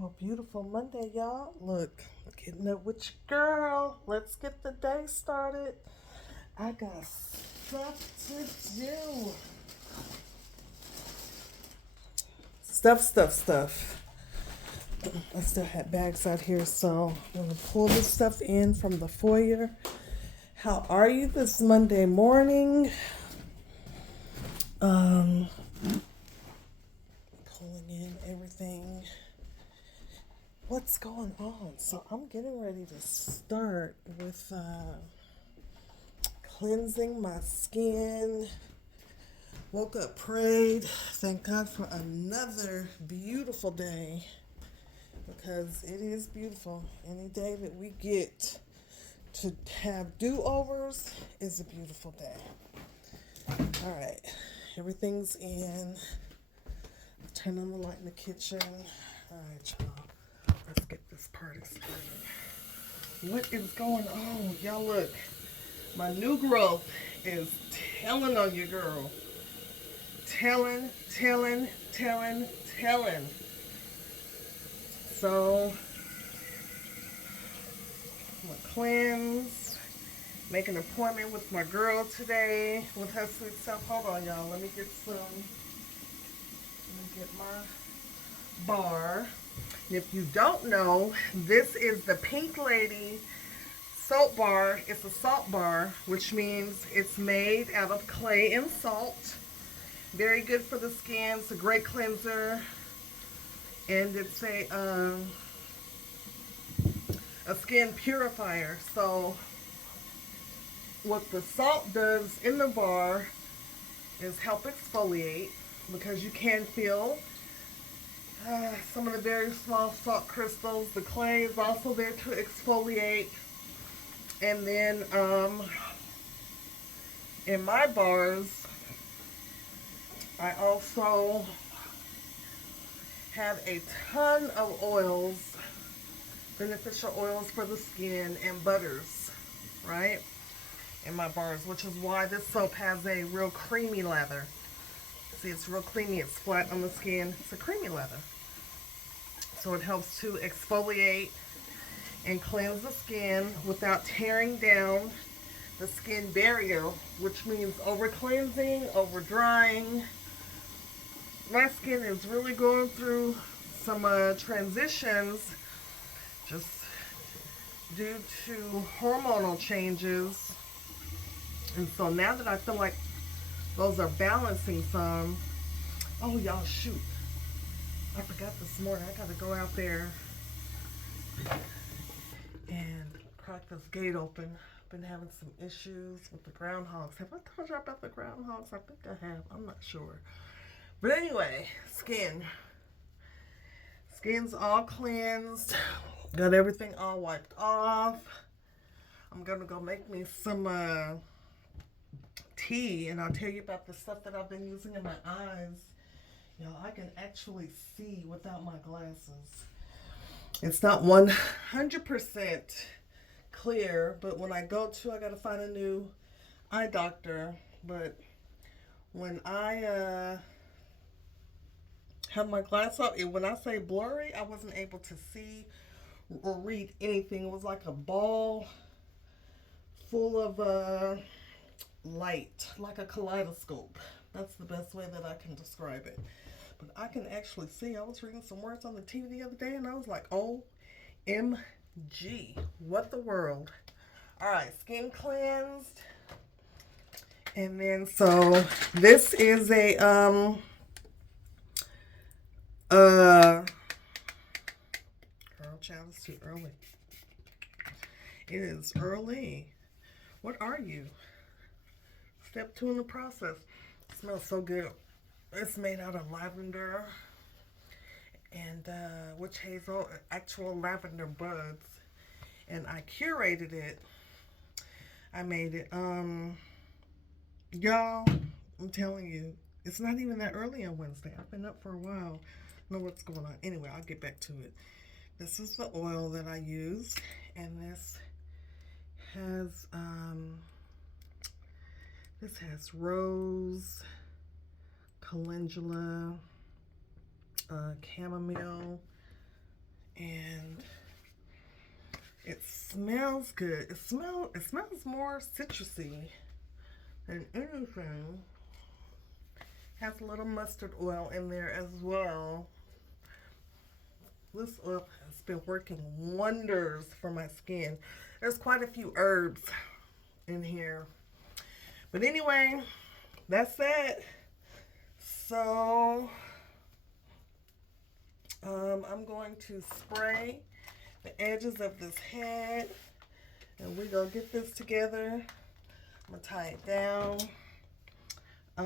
Well, beautiful Monday, y'all. Look, getting up with your girl. Let's get the day started. I got stuff to do. Stuff. I still have bags out here, so I'm gonna pull this stuff in from the foyer. How are you this Monday morning? Um, Pulling in everything. What's going on? So I'm getting ready to start with cleansing my skin. Woke up, prayed. Thank God for another beautiful day because it is beautiful. Any day that we get to have do overs is a beautiful day. All right, everything's in. Turn on the light in the kitchen. All right, y'all. Let's get this party started. What is going on? Y'all, look. My new growth is telling on you, girl. Telling. So, I'm going to cleanse. Make an appointment with my girl today with her sweet self. Hold on, y'all. Let me get my bar. And if you don't know, this is the Pink Lady Salt Bar. It's a salt bar, which means it's made out of clay and salt. Very good for the skin. It's a great cleanser. And it's a skin purifier. So what the salt does in the bar is help exfoliate because you can feel some of the very small salt crystals. The clay is also there to exfoliate. And then in my bars, I also have a ton of oils, beneficial oils for the skin and butters, right? In my bars, which is why this soap has a real creamy lather. See, it's real creamy. It's flat on the skin. It's a creamy lather. So it helps to exfoliate and cleanse the skin without tearing down the skin barrier, which means over cleansing, over drying. My skin is really going through some transitions just due to hormonal changes. And so now that I feel like those are balancing some, oh y'all shoot, I forgot this morning. I gotta go out there and crack this gate open. I've been having some issues with the groundhogs. Have I told you about the groundhogs? I think I have. I'm not sure. But anyway, skin's all cleansed. Got everything all wiped off. I'm gonna go make me some tea, and I'll tell you about the stuff that I've been using in my eyes. You know, I can actually see without my glasses. It's not 100% clear, but when I gotta find a new eye doctor. But when I have my glass up, when I say blurry, I wasn't able to see or read anything. It was like a ball full of light, like a kaleidoscope. That's the best way that I can describe it. But I can actually see. I was reading some words on the TV the other day, and I was like, OMG, what the world. All right, skin cleansed. And then, so this is a, girl, child, it's too early. It is early. What are you? Step 2 in the process. It smells so good. It's made out of lavender and witch hazel, actual lavender buds. And I curated it. I made it. Y'all, I'm telling you, it's not even that early on Wednesday. I've been up for a while. I know what's going on. Anyway, I'll get back to it. This is the oil that I use, and has this has rose, calendula, chamomile, And it smells good. It smells more citrusy than anything. Has a little mustard oil in there as well. This oil has been working wonders for my skin. There's quite a few herbs in here. But anyway, that's it. So, I'm going to spray the edges of this head. And we're going to get this together. I'm going to tie it down. I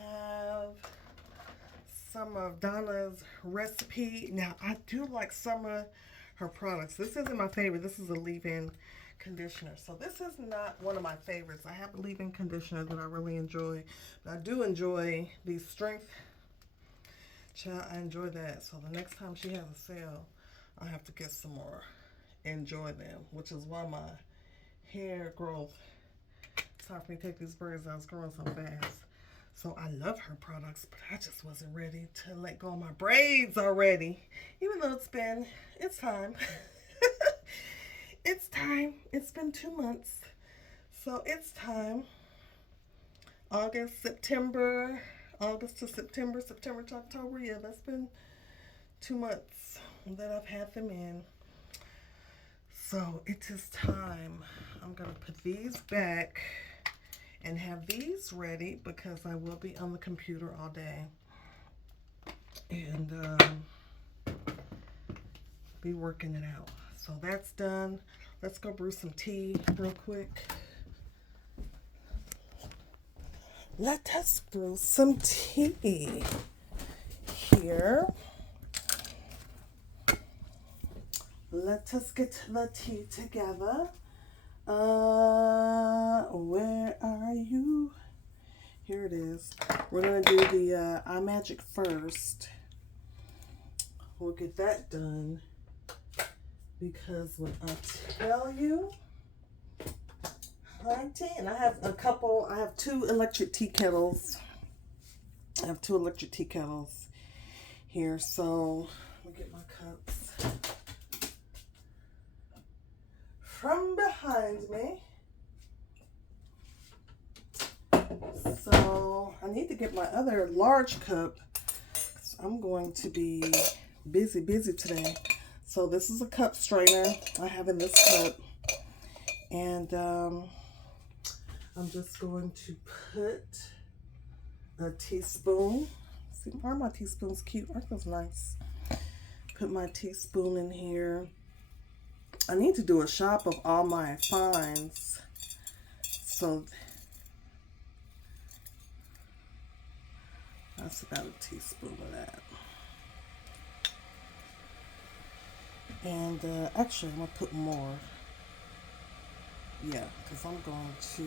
have some of Donna's recipe. Now, I do like some of her products. This isn't my favorite. This is a leave-in conditioner. So this is not one of my favorites. I have a leave-in conditioner that I really enjoy. But I do enjoy the Strength. Child, I enjoy that. So the next time she has a sale, I'll have to get some more. Enjoy them. Which is why my hair growth, it's hard for me to take these braids out. It's growing so fast. So I love her products, but I just wasn't ready to let go of my braids already. Even though it's time. It's time. It's been 2 months. So it's time. August to September, September to October. Yeah, that's been 2 months that I've had them in. So it is time. I'm going to put these back and have these ready because I will be on the computer all day. And be working it out. So that's done. Let's go brew some tea real quick. Let us brew some tea here. Let us get the tea together. Where are you? Here it is. We're going to do the iMagic first. We'll get that done. Because when I tell you, high tea, and I have 2 electric tea kettles. I have 2 electric tea kettles here. So, let me get my cups from behind me. So, I need to get my other large cup. I'm going to be busy today. So this is a cup strainer I have in this cup. And I'm just going to put a teaspoon. See, aren't my teaspoons cute? Aren't those nice? Put my teaspoon in here. I need to do a shop of all my finds. So that's about a teaspoon of that. And actually, I'm going to put more. Yeah, because I'm going to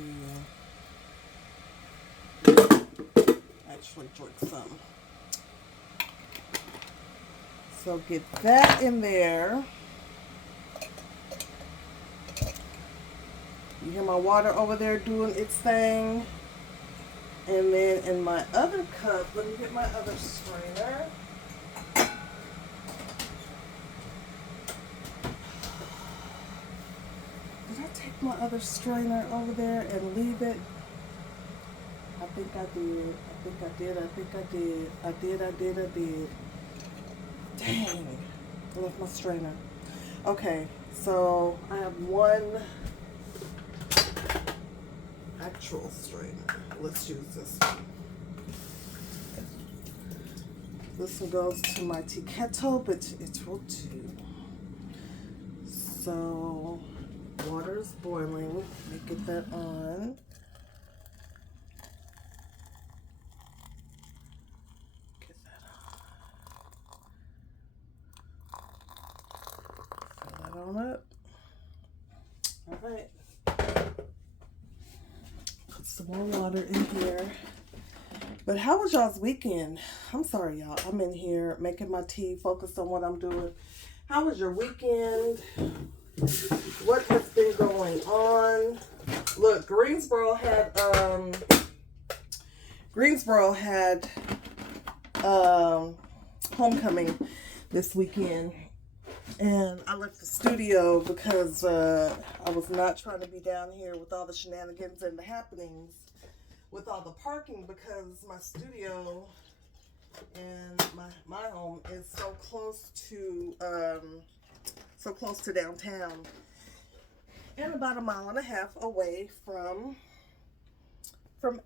actually drink some. So get that in there. You hear my water over there doing its thing. And then in my other cup, let me get my other strainer. Did I take my other strainer over there and leave it? I think I did. I did. Dang. I left my strainer. Okay, so I have one actual strainer. Let's use this one. This one goes to my tea kettle, but it will do. So, water is boiling. Let me get that on. Get that on. Fill that on up. All right. Put some more water in here. But how was y'all's weekend? I'm sorry, y'all. I'm in here making my tea, focused on what I'm doing. How was your weekend? What has been going on? Look, Greensboro had homecoming this weekend, And I left the studio because I was not trying to be down here with all the shenanigans and the happenings with all the parking, because my studio and my home is so close to downtown, and about a mile and a half away from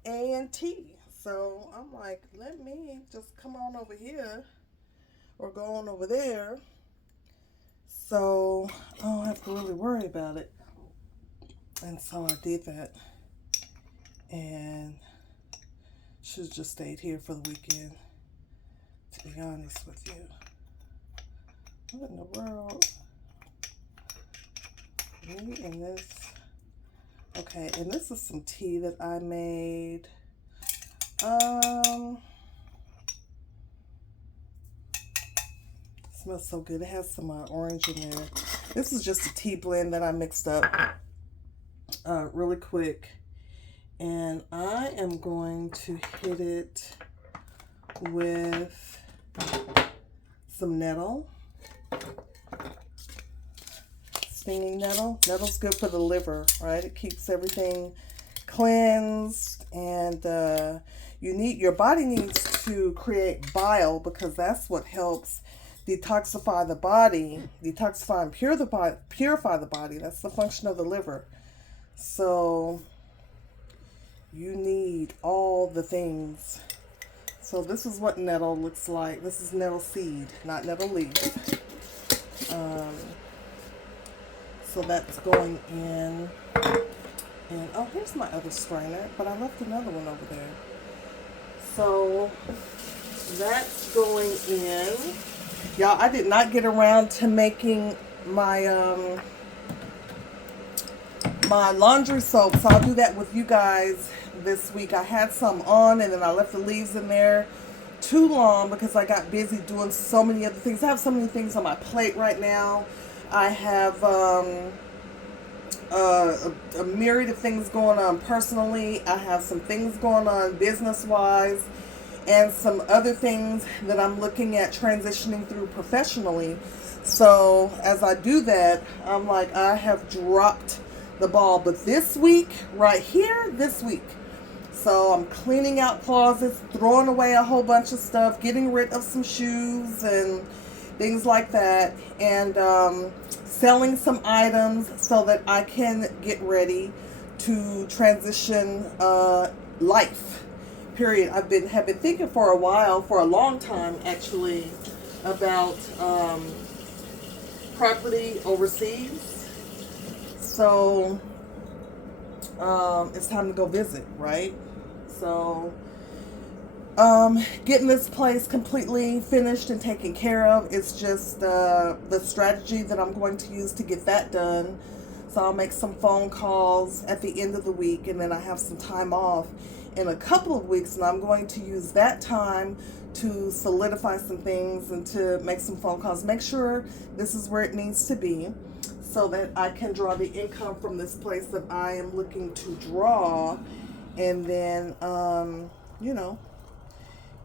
A&T. So I'm like, let me just come on over here or go on over there, so I don't have to really worry about it. And so I did that, and should have just stayed here for the weekend, to be honest with you. What in the world? Me and this. Okay, and this is some tea that I made. Smells so good. It has some orange in there. This is just a tea blend that I mixed up really quick. And I am going to hit it with some nettle. Stinging nettle. Nettle's good for the liver, right? It keeps everything cleansed, and your body needs to create bile, because that's what helps detoxify the body, detoxify and purify the body. That's the function of the liver. So you need all the things. So this is what nettle looks like. This is nettle seed, not nettle leaf. So that's going in. And oh, here's my other strainer, but I left another one over there. So that's going in. Y'all, I did not get around to making my my laundry soap, so I'll do that with you guys this week. I had some on, and then I left the leaves in there too long because I got busy doing so many other things. I have so many things on my plate right now. I have a myriad of things going on personally. I have some things going on business-wise, and some other things that I'm looking at transitioning through professionally. So as I do that, I'm like, I have dropped the ball. But this week, right here, this week, so I'm cleaning out closets, throwing away a whole bunch of stuff, getting rid of some shoes and things like that, and selling some items so that I can get ready to transition life. Period. Have been thinking for a long time actually, about property overseas. So it's time to go visit, right? So getting this place completely finished and taken care of. It's just the strategy that I'm going to use to get that done. So I'll make some phone calls at the end of the week, and then I have some time off in a couple of weeks, and I'm going to use that time to solidify some things and to make some phone calls, make sure this is where it needs to be, so that I can draw the income from this place that I am looking to draw, and then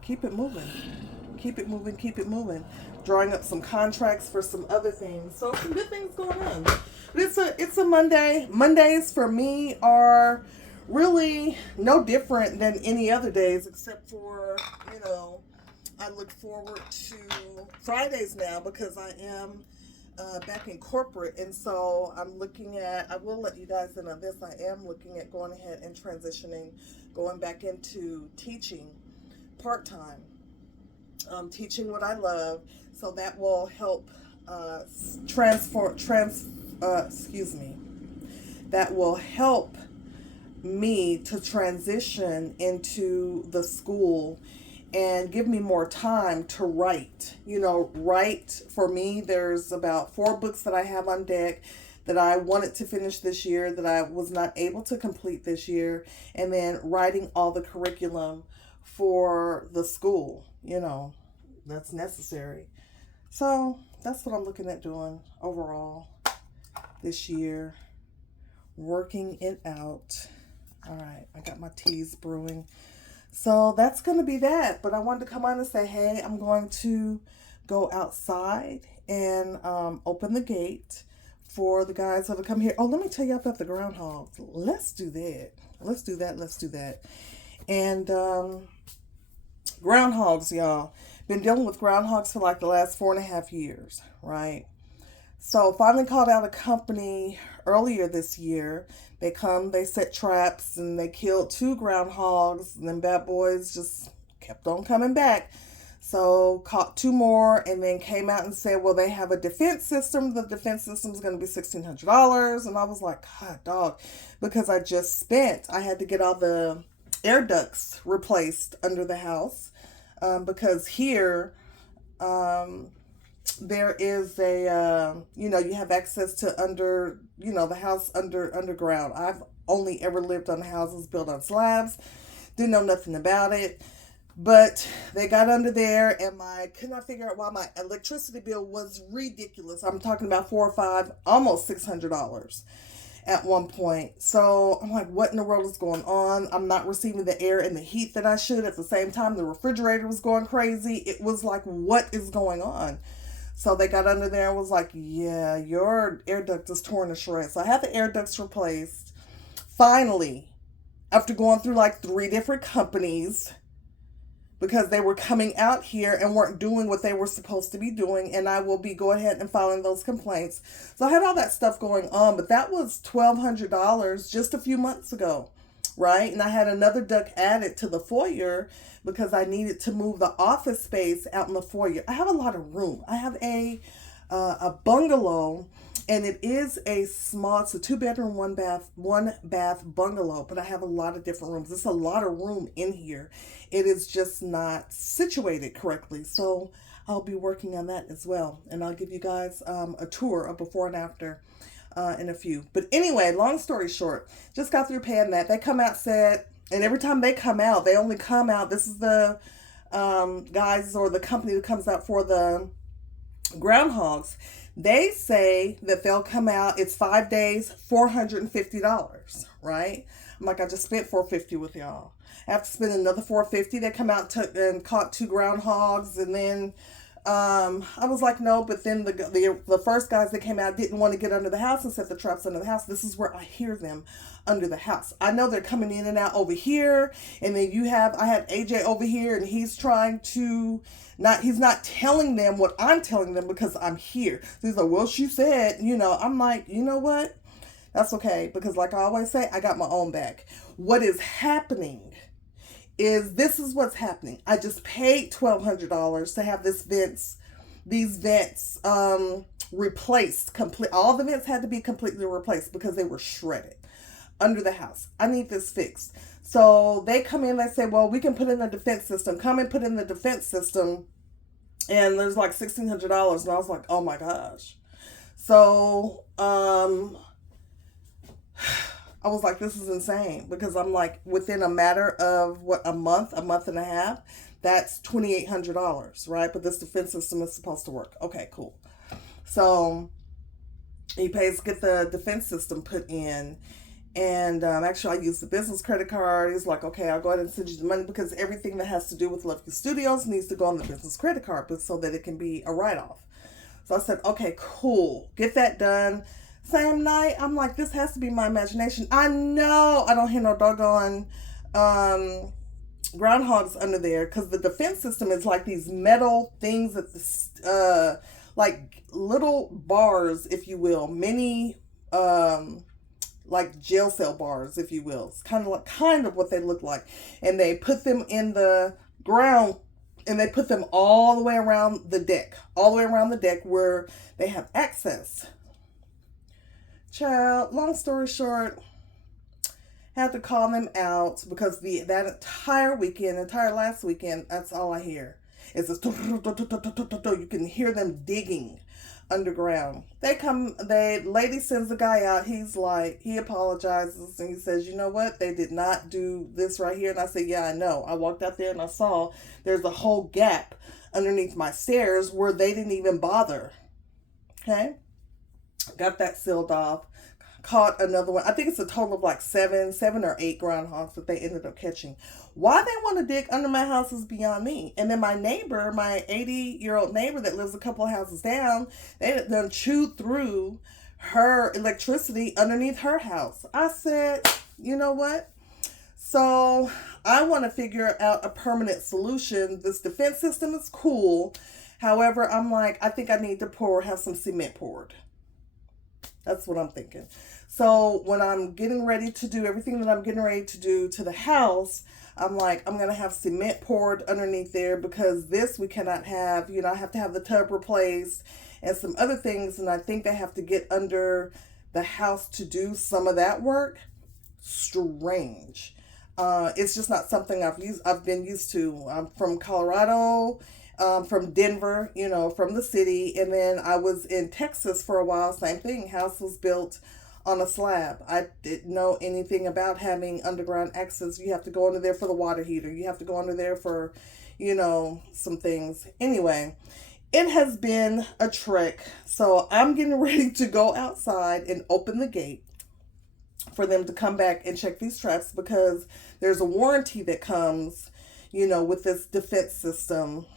keep it moving, drawing up some contracts for some other things. So some good things going on. But it's a Monday. Mondays for me are really no different than any other days, except for, I look forward to Fridays now, because I am back in corporate, and so I will let you guys know this, I am looking at going ahead and transitioning, going back into teaching part-time, teaching what I love, so that will help that will help me to transition into the school and give me more time to write. Write for me, there's about 4 books that I have on deck that I wanted to finish this year that I was not able to complete this year, and then writing all the curriculum for the school, that's necessary. So that's what I'm looking at doing overall this year, working it out. All right, I got my teas brewing. So that's going to be that. But I wanted to come on and say, hey, I'm going to go outside and open the gate for the guys that will come here. Oh, let me tell you about the groundhogs. Let's do that. Let's do that. Let's do that. And groundhogs, y'all. Been dealing with groundhogs for like the last 4.5 years, right? So finally called out a company earlier this year. They come, they set traps, and they killed 2 groundhogs. And then bad boys just kept on coming back. So caught 2 more, and then came out and said, well, they have a defense system. The defense system is going to be $1,600. And I was like, God, dog, because I had to get all the air ducts replaced under the house, because here, there is you have access to the house underground. I've only ever lived on houses built on slabs. Didn't know nothing about it. But they got under there, and I could not figure out why my electricity bill was ridiculous. I'm talking about $4 or $5, almost $600 at one point. So I'm like, what in the world is going on? I'm not receiving the air and the heat that I should. At the same time, the refrigerator was going crazy. It was like, what is going on? So they got under there and was like, yeah, your air duct is torn to shreds. So I had the air ducts replaced. Finally, after going through like 3 different companies, because they were coming out here and weren't doing what they were supposed to be doing, and I will be go ahead and filing those complaints. So I had all that stuff going on, but that was $1,200 just a few months ago, right? And I had another duct added to the foyer because I needed to move the office space out in the foyer. I have a lot of room. I have a bungalow, and it is it's a 2-bedroom, 1-bath bungalow, but I have a lot of different rooms. There's a lot of room in here. It is just not situated correctly. So I'll be working on that as well. And I'll give you guys a tour of before and after in a few. But anyway, long story short, just got through paying that. They come out, and every time they come out, they only come out. This is the guys or the company that comes out for the groundhogs. They say that they'll come out. It's 5 days, $450, right? I'm like, I just spent $450 with y'all. I have to spend another $450. They come out and caught 2 groundhogs, and then I was like, no. But then the first guys that came out didn't want to get under the house and set the traps under the house. This is where I hear them under the house. I know they're coming in and out over here, and then I had AJ over here, and he's trying to. He's not telling them what I'm telling them because I'm here. So he's like, well, she said, I'm like, you know what? That's okay. Because like I always say, I got my own back. What is happening is this is what's happening. I just paid $1,200 to have these vents replaced. All the vents had to be completely replaced because they were shredded under the house. I need this fixed. So they come in, they say, well, we can put in a defense system. Come and put in the defense system. And there's like $1,600. And I was like, oh my gosh. So I was like, this is insane. Because I'm like, within a matter of a month and a half, that's $2,800, right? But this defense system is supposed to work. Okay, cool. So he pays to get the defense system put in. And actually, I used the business credit card. He's like, okay, I'll go ahead and send you the money because everything that has to do with Lefty Studios needs to go on the business credit card but so that it can be a write-off. So I said, okay, cool. Get that done. Same night, I'm like, this has to be my imagination. I know I don't hear no doggone groundhogs under there because the defense system is like these metal things that like little bars, if you will, mini like jail cell bars, if you will. It's kind of what they look like. And they put them in the ground, and they put them all the way around the deck where they have access. Child, long story short, had to call them out because that entire last weekend, that's all I hear. It's just, you can hear them digging underground. The lady sends the guy out. He apologizes and he says, you know what? They did not do this right here. And I said, yeah, I know. I walked out there and I saw there's a whole gap underneath my stairs where they didn't even bother. Okay. Got that sealed off. caught another one. I think it's a total of like seven or eight groundhogs that they ended up catching. Why they want to dig under my house is beyond me. And then my neighbor, my 80-year-old neighbor that lives a couple of houses down, they done chewed through her electricity underneath her house. I said, you know what? So I want to figure out a permanent solution. This defense system is cool. However, I'm like, I think I need to have some cement poured. That's what I'm thinking. So when I'm getting ready to do everything that I'm getting ready to do to the house, I'm like, I'm going to have cement poured underneath there, because this we cannot have. I have to have the tub replaced and some other things. And I think they have to get under the house to do some of that work. Strange. It's just not something I've been used to. I'm from Colorado. From Denver, from the city. And then I was in Texas for a while, same thing. House was built on a slab. I didn't know anything about having underground access. You have to go under there for the water heater. You have to go under there for, some things. Anyway, it has been a trek. So I'm getting ready to go outside and open the gate for them to come back and check these traps, because there's a warranty that comes, with this defense system.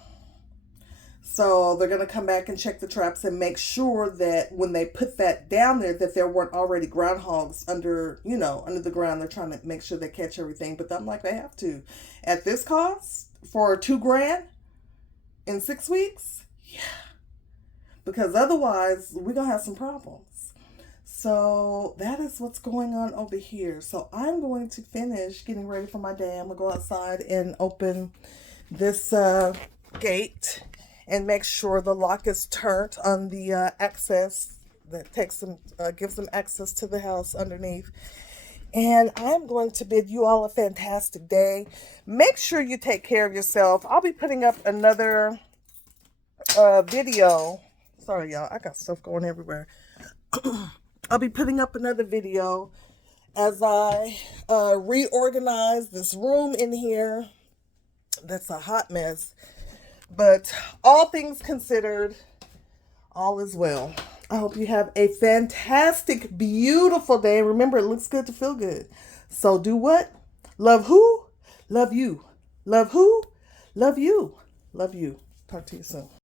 So they're going to come back and check the traps and make sure that when they put that down there, that there weren't already groundhogs under the ground. They're trying to make sure they catch everything. But I'm like, they have to. At this cost for $2,000 in 6 weeks? Yeah. Because otherwise, we're going to have some problems. So that is what's going on over here. So I'm going to finish getting ready for my day. I'm going to go outside and open this gate and make sure the lock is turned on the access that gives them access to the house underneath. And I'm going to bid you all a fantastic day. Make sure you take care of yourself. I'll be putting up another video. Sorry, y'all. I got stuff going everywhere. I'll be putting up another video as I reorganize this room in here. That's a hot mess. But all things considered, all is well. I hope you have a fantastic, beautiful day. Remember, it looks good to feel good. So do what? Love who? Love you. Love who? Love you. Love you. Talk to you soon.